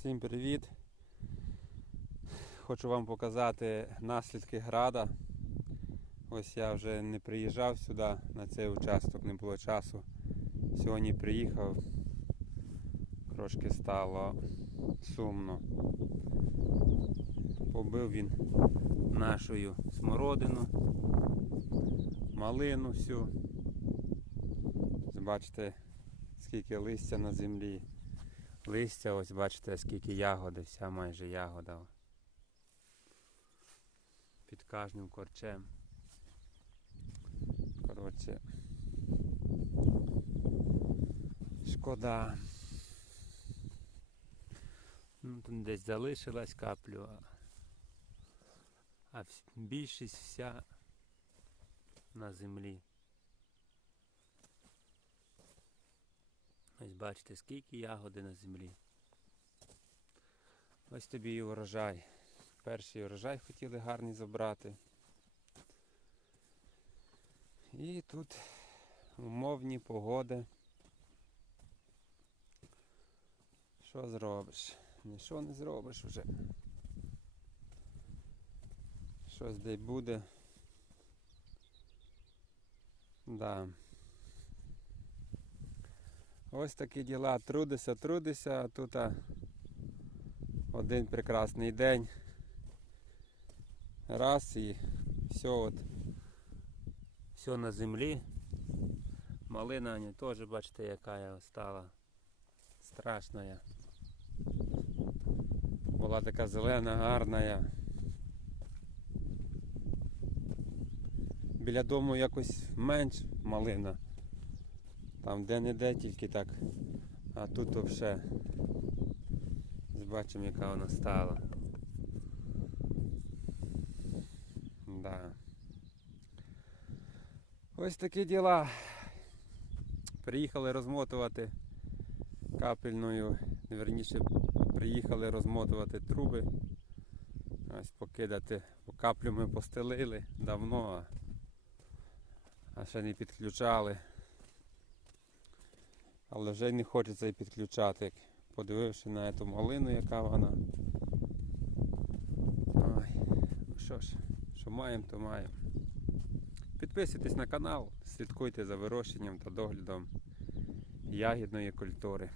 Всім привіт! Хочу вам показати наслідки града. Ось я вже не приїжджав сюди на цей участок, не було часу. Сьогодні приїхав, трошки стало сумно. Побив він нашою смородину, малину всю. Бачите, скільки листя на землі. Листя, ось бачите, скільки ягоди, вся майже ягода. Під кожним корчем. Коротше. Шкода. Ну, тут десь залишилась каплю, а, більшість вся на землі. Ось бачите, скільки ягоди на землі. Ось тобі і урожай. Перший урожай хотіли гарний забрати. І тут умовні погоди. Що зробиш? Нічого не зробиш вже. Щось де буде. Да. Ось такі діла. Трудися, трудися, а тут а, один прекрасний день. Раз і все от. Все на землі. Малина не теж, бачите, яка я стала. Страшна. Була така зелена, гарна. Біля дому якось менш малина. Там де-не-де тільки так. А тут взагалі. Бачимо, яка вона стала. Да. Ось такі діла. Приїхали розмотувати капельною, верніше приїхали розмотувати труби. Ось покидати, по каплю ми постелили давно, а- ще не підключали. Але вже не хочеться і підключати, як подививши на цю малину, яка вона. Ой, ну що ж, що маємо, то маємо. Підписуйтесь на канал, слідкуйте за вирощенням та доглядом ягідної культури.